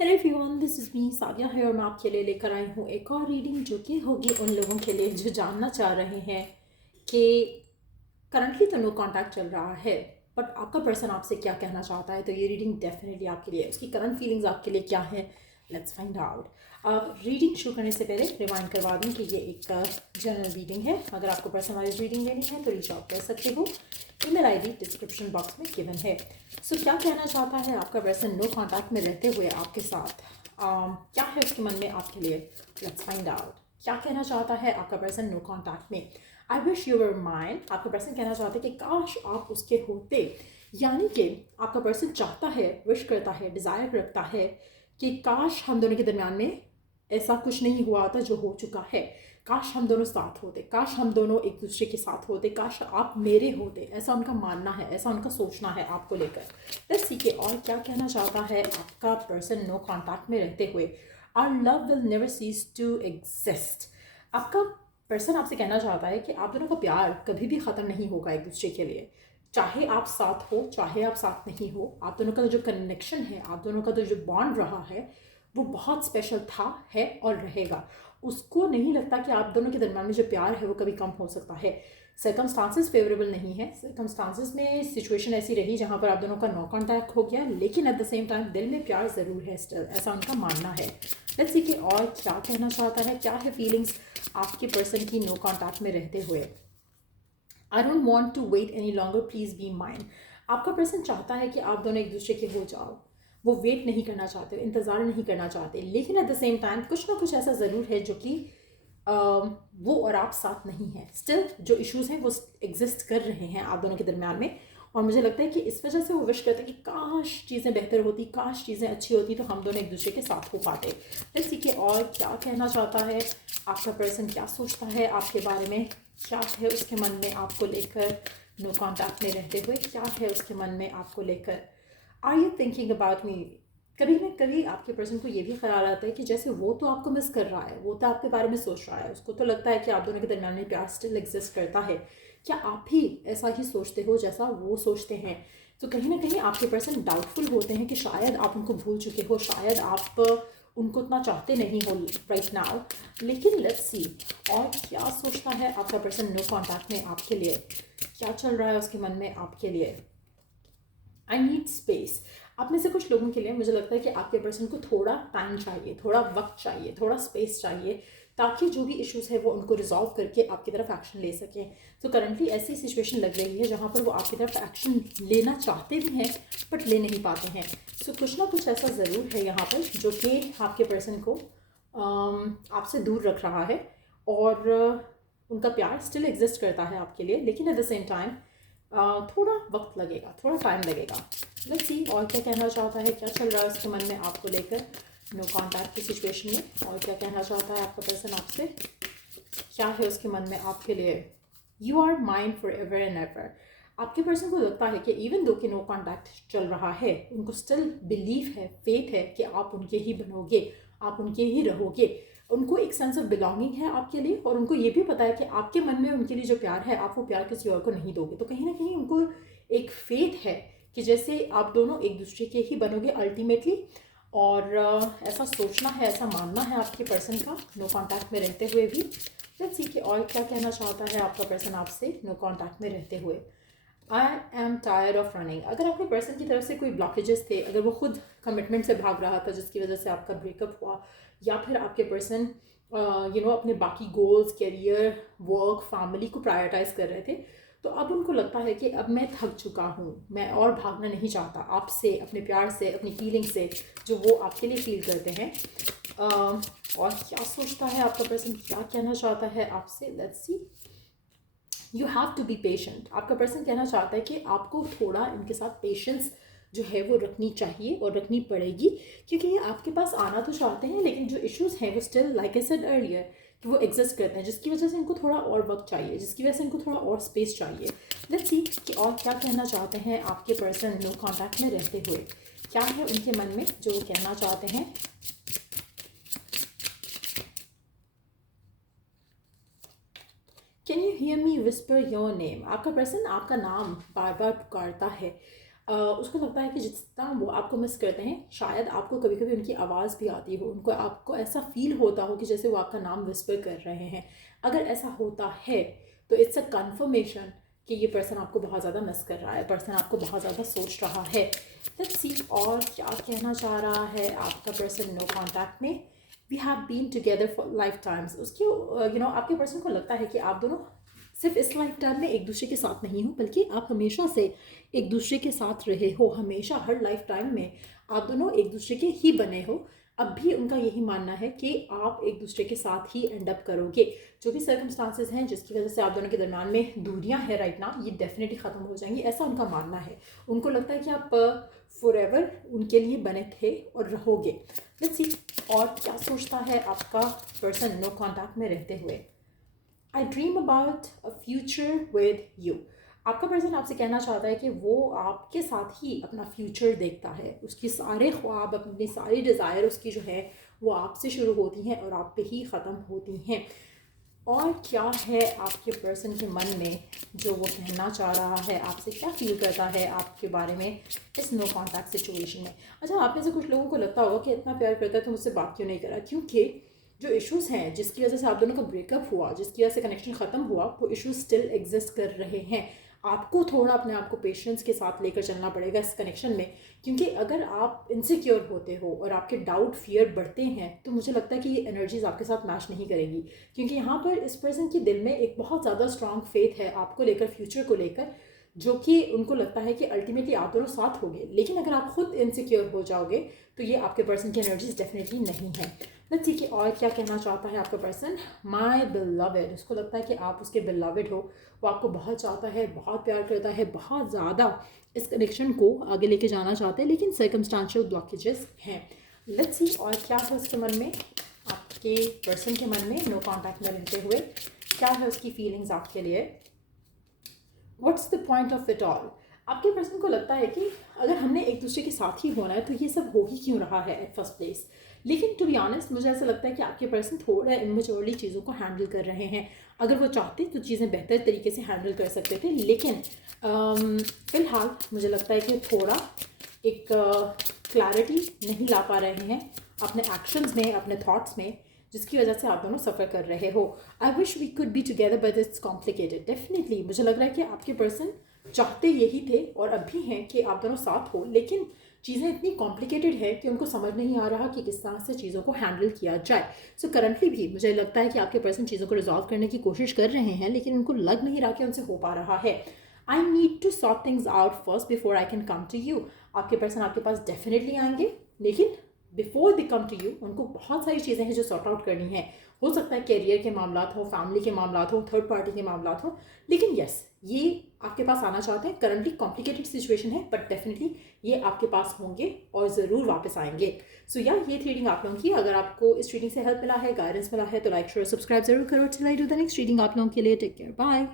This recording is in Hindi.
Hello everyone, this is me Savia है और मैं आपके लिए लेकर आई हूँ एक और रीडिंग जो कि होगी उन लोगों के लिए जो जानना चाह रहे हैं कि करंटली तो नो कांटेक्ट चल रहा है, बट आपका पर्सन आपसे क्या कहना चाहता है। तो ये रीडिंग डेफिनेटली आपके लिए, उसकी करंट फीलिंग्स आपके लिए क्या है, लेट्स फाइंड आउट। रीडिंग शुरू करने से पहले रिमाइंड करवा दूँ कि ये एक जनरल रीडिंग है। अगर आपको पर्सनलाइज रीडिंग लेनी है तो रीच आउट कर सकते हो। ईमेल आईडी डिस्क्रिप्शन बॉक्स में गिवन है। सो क्या कहना चाहता है आपका पर्सन नो कांटेक्ट में रहते हुए आपके साथ? क्या है उसके मन में आपके लिए? Let's find out. क्या कहना चाहता है आपका पर्सन नो कांटेक्ट में? I wish you were mine. आपका पर्सन कहना चाहता है कि काश आप उसके होते, यानी कि आपका पर्सन चाहता है, विश करता है, डिज़ायर रखता है कि काश हम दोनों के दरमियान में ऐसा कुछ नहीं हुआ था जो हो चुका है। काश हम दोनों साथ होते, काश हम दोनों एक दूसरे के साथ होते, काश आप मेरे होते। ऐसा उनका मानना है, ऐसा उनका सोचना है आपको लेकर। लेट्स सी के और क्या कहना चाहता है आपका पर्सन नो कांटेक्ट में रहते हुए। Our love will never cease to exist. आपका पर्सन आपसे कहना चाहता है कि आप दोनों का प्यार कभी भी ख़त्म नहीं होगा एक दूसरे के लिए। चाहे आप साथ हो, चाहे आप साथ नहीं हो, आप दोनों का जो कनेक्शन है, आप दोनों का तो जो बॉन्ड रहा है वो बहुत स्पेशल था, है और रहेगा। उसको नहीं लगता कि आप दोनों के दरम्यान में जो प्यार है वो कभी कम हो सकता है। सर्कमस्टांसेस फेवरेबल नहीं है। सर्कमस्टांसेस में सिचुएशन ऐसी रही जहाँ पर आप दोनों का नो कॉन्टैक्ट हो गया, लेकिन एट द सेम टाइम दिल में प्यार ज़रूर है स्टिल, ऐसा उनका मानना है। लेट्स सी कि और क्या कहना चाहता है, क्या है फीलिंग्स आपके पर्सन की नो कॉन्टैक्ट में रहते हुए। I don't want to wait any longer, please be mind. आपका पर्सन चाहता है कि आप दोनों एक दूसरे के हो जाओ। वो वेट नहीं करना चाहते, इंतज़ार नहीं करना चाहते, लेकिन एट द सेम टाइम कुछ ना कुछ ऐसा ज़रूर है जो कि वो और आप साथ नहीं हैं। स्टिल जो इश्यूज़ हैं वो एग्जिस्ट कर रहे हैं आप दोनों के दरमियान में। और मुझे लगता है कि इस वजह से वो विश करते हैं कि काश चीज़ें बेहतर होती, काश चीज़ें अच्छी होती तो हम दोनों एक दूसरे के साथ हो पाते। लेट्स सी कि और क्या कहना चाहता है आपका पर्सन, क्या सोचता है आपके बारे में, क्या है उसके मन में आपको लेकर नो कॉन्टैक्ट में रहते हुए, क्या है उसके मन में आपको लेकर। Are you thinking about me? कभी ना कभी आपके पर्सन को ये भी ख्याल आता है कि जैसे वो तो आपको मिस कर रहा है, वो तो आपके बारे में सोच रहा है, उसको तो लगता है कि आप दोनों के दरमियान में प्यार स्टिल एग्जिस्ट करता है। क्या आप भी ऐसा ही सोचते हो जैसा वो सोचते हैं? तो कहीं ना कहीं आपके पर्सन डाउटफुल होते हैं कि शायद आप उनको भूल चुके हो, शायद आप उनको इतना चाहते नहीं हो राइट नाउ। लेकिन लेट्स सी और क्या सोचता है आपका पर्सन नो कॉन्टैक्ट में आपके लिए, क्या चल रहा है उसके मन में आपके लिए। I need space. आप में से कुछ लोगों के लिए मुझे लगता है कि आपके पर्सन को थोड़ा टाइम चाहिए, थोड़ा वक्त चाहिए, थोड़ा स्पेस चाहिए, ताकि जो भी इश्यूज़ है वो उनको रिजॉल्व करके आपकी तरफ एक्शन ले सकें। तो करंटली ऐसी सिचुएशन लग रही है जहाँ पर वो आपकी तरफ एक्शन लेना चाहते भी हैं बट ले नहीं पाते हैं। सो कुछ ना कुछ ऐसा ज़रूर है यहाँ पर जो कि आपके पर्सन को आपसे दूर रख रहा है। और उनका प्यार स्टिल एग्जिस्ट करता है आपके लिए, लेकिन एट द सेम टाइम थोड़ा वक्त लगेगा, थोड़ा टाइम लगेगा। लेट्स सी और क्या कहना चाहता है, क्या चल रहा है उसके मन में आपको लेकर नो कॉन्टैक्ट की सिचुएशन में, और क्या कहना चाहता है आपका पर्सन आपसे, क्या है उसके मन में आपके लिए। You are mind for ever and ever. आपके पर्सन को लगता है कि इवन दो कि नो कॉन्टैक्ट चल रहा है, उनको स्टिल बिलीव है, फेथ है कि आप उनके ही बनोगे, आप उनके ही रहोगे। उनको एक सेंस ऑफ बिलोंगिंग है आपके लिए, और उनको ये भी पता है कि आपके मन में उनके लिए जो प्यार है आप वो प्यार किसी और को नहीं दोगे। तो कहीं ना कहीं उनको एक फेथ है कि जैसे आप दोनों एक दूसरे के ही बनोगे अल्टीमेटली। और ऐसा सोचना है, ऐसा मानना है आपके पर्सन का नो कॉन्टैक्ट में रहते हुए भी। लेट्स सी कि और क्या कहना चाहता है आपका पर्सन आपसे नो कॉन्टैक्ट में रहते हुए। I am tired of running. अगर आपके पर्सन की तरफ से कोई ब्लॉकेजेस थे, अगर वो खुद कमिटमेंट से भाग रहा था जिसकी वजह से आपका ब्रेकअप हुआ, या फिर आपके पर्सन अपने बाकी गोल्स, करियर, वर्क, फैमिली को प्रायोरिटाइज कर रहे थे, तो अब उनको लगता है कि अब मैं थक चुका हूँ, मैं और भागना नहीं चाहता आपसे, अपने प्यार से, अपनी फीलिंग से जो वो आपके लिए फील करते हैं। और क्या सोचता है आपका पर्सन, क्या कहना चाहता है आपसे। Let's see. You have to be patient. आपका पर्सन कहना चाहता है कि आपको थोड़ा इनके साथ पेशेंस जो है वो रखनी चाहिए और रखनी पड़ेगी, क्योंकि ये आपके पास आना तो चाहते हैं, लेकिन जो इश्यूज़ हैं वो still like I said earlier कि वो एग्जिस्ट करते हैं, जिसकी वजह से इनको थोड़ा और वक्त चाहिए, जिसकी वजह से इनको थोड़ा और स्पेस चाहिए। लेट्स सी कि और क्या कहना चाहते हैं आपके पर्सन नो कॉन्टैक्ट में रहते हुए, क्या है उनके मन में जो वो कहना चाहते हैं। Can you hear me whisper your name. आपका पर्सन आपका नाम बार बार पुकारता है। उसको लगता है कि जितना वो आपको मिस करते हैं, शायद आपको कभी कभी उनकी आवाज़ भी आती हो, उनको आपको ऐसा फील होता हो कि जैसे वो आपका नाम विस्पर कर रहे हैं। अगर ऐसा होता है तो इट्स अ कन्फर्मेशन कि ये पर्सन आपको बहुत ज़्यादा मिस कर रहा है, पर्सन आपको बहुत ज़्यादा सोच रहा है। लेट्स सी और क्या कहना चाह रहा है आपका पर्सन नो कॉन्टैक्ट में। We have been together for lifetimes. उसके आपके पर्सन को लगता है कि आप दोनों सिर्फ इस लाइफ टाइम में एक दूसरे के साथ नहीं हो, बल्कि आप हमेशा से एक दूसरे के साथ रहे हो, हमेशा हर लाइफ टाइम में आप दोनों एक दूसरे के ही बने हो। अब भी उनका यही मानना है कि आप एक दूसरे के साथ ही एंड अप करोगे। जो भी सर्कमस्टांसेस हैं जिसकी वजह से आप दोनों के दरम्यान में दूरियां हैं राइट नाउ, ये डेफिनेटली ख़त्म हो जाएंगी, ऐसा उनका मानना है। उनको लगता है कि आप फॉरएवर उनके लिए बने थे और रहोगे। लेट्स सी और क्या सोचता है आपका पर्सन नो कॉन्टैक्ट में रहते हुए। आई dream about a future with you. आपका पर्सन आपसे कहना चाहता है कि वो आपके साथ ही अपना फ्यूचर देखता है, उसकी सारे ख्वाब, अपनी सारी डिज़ायर उसकी जो है वो आपसे शुरू होती हैं और आप पे ही ख़त्म होती हैं। और क्या है आपके पर्सन के मन में जो वो कहना चाह रहा है, आपसे क्या फील करता है आपके बारे में इस नो कॉन्टैक्ट सिचुएशन में। अच्छा, आप में से कुछ लोगों को लगता होगा कि इतना प्यार करता है तो मुझसे बात क्यों नहीं करा, क्योंकि जो इश्यूज़ हैं जिसकी वजह से आप दोनों का ब्रेकअप हुआ, जिसकी वजह से कनेक्शन ख़त्म हुआ, वो इश्यूज स्टिल एग्जिस्ट कर रहे हैं। आपको थोड़ा अपने आप को पेशेंस के साथ लेकर चलना पड़ेगा इस कनेक्शन में, क्योंकि अगर आप इनसिक्योर होते हो और आपके डाउट फियर बढ़ते हैं तो मुझे लगता है कि ये एनर्जीज आपके साथ मैच नहीं करेंगी। क्योंकि यहाँ पर इस पर्सन के दिल में एक बहुत ज़्यादा स्ट्रॉन्ग फेथ है आपको लेकर, फ्यूचर को लेकर, जो कि उनको लगता है कि अल्टीमेटली आप दोनों साथ होंगे। लेकिन अगर आप खुद इनसिक्योर हो जाओगे तो ये आपके पर्सन की एनर्जीज डेफिनेटली नहीं है। लेट्स सी कि और क्या कहना चाहता है आपका पर्सन। माय बिलव्ड, उसको लगता है कि आप उसके बिलव्ड हो, वो आपको बहुत चाहता है, बहुत प्यार करता है, बहुत ज़्यादा इस कनेक्शन को आगे लेके जाना चाहते हैं, लेकिन सर्कमस्टांशियल ब्लॉकेजेस हैं। लेट्स सी और क्या है उसके मन में, आपके पर्सन के मन में नो कॉन्टैक्ट में रहते हुए क्या है उसकी फीलिंग्स आपके लिए। What's the point of it all. आपके पर्सन को लगता है कि अगर हमने एक दूसरे के साथ ही होना है तो ये सब हो ही क्यों रहा है एट फर्स्ट प्लेस। लेकिन टू बी ऑनेस्ट मुझे ऐसा लगता है कि आपके पर्सन थोड़ा इमेच्योरली चीज़ों को हैंडल कर रहे हैं। अगर वो चाहते तो चीज़ें बेहतर तरीके से हैंडल कर सकते थे, लेकिन फ़िलहाल मुझे लगता है कि थोड़ा एक क्लैरिटी नहीं ला पा रहे हैं अपने एक्शंस में, अपने थॉट्स में, जिसकी वजह से आप दोनों सफ़र कर रहे हो। I wish we could be together but it's complicated. Definitely मुझे लग रहा है कि आपके पर्सन चाहते यही थे और अब भी हैं कि आप दोनों साथ हो, लेकिन चीज़ें इतनी कॉम्प्लिकेटेड है कि उनको समझ नहीं आ रहा कि किस तरह से चीज़ों को हैंडल किया जाए। सो करंटली भी मुझे लगता है कि आपके पर्सन चीज़ों को रिजॉल्व करने की कोशिश कर रहे हैं, लेकिन उनको लग नहीं रहा कि उनसे हो पा रहा है। I need to sort things out first before I can come to you. आपके पर्सन आपके पास डेफिनेटली आएंगे, लेकिन before they come to you उनको बहुत सारी चीज़ें हैं जो सॉर्ट आउट करनी है। हो सकता है कैरियर के मामला हो, फैमिली के मामला हो, थर्ड पार्टी के मामला हो, लेकिन यस ये आपके पास आना चाहते हैं। करंटली कॉम्प्लिकेटेड सिचुएशन है बट डेफिनेटली ये आपके पास होंगे और ज़रूर वापस आएंगे। सो या ये रीडिंग आप लोगों की, अगर आपको इस रीडिंग से हेल्प मिला है, गाइडेंस मिला है, तो लाइक शेयर सब्सक्राइब जरूर करो। Till I do the next reading आप लोगों के लिए टेक केयर, बाय।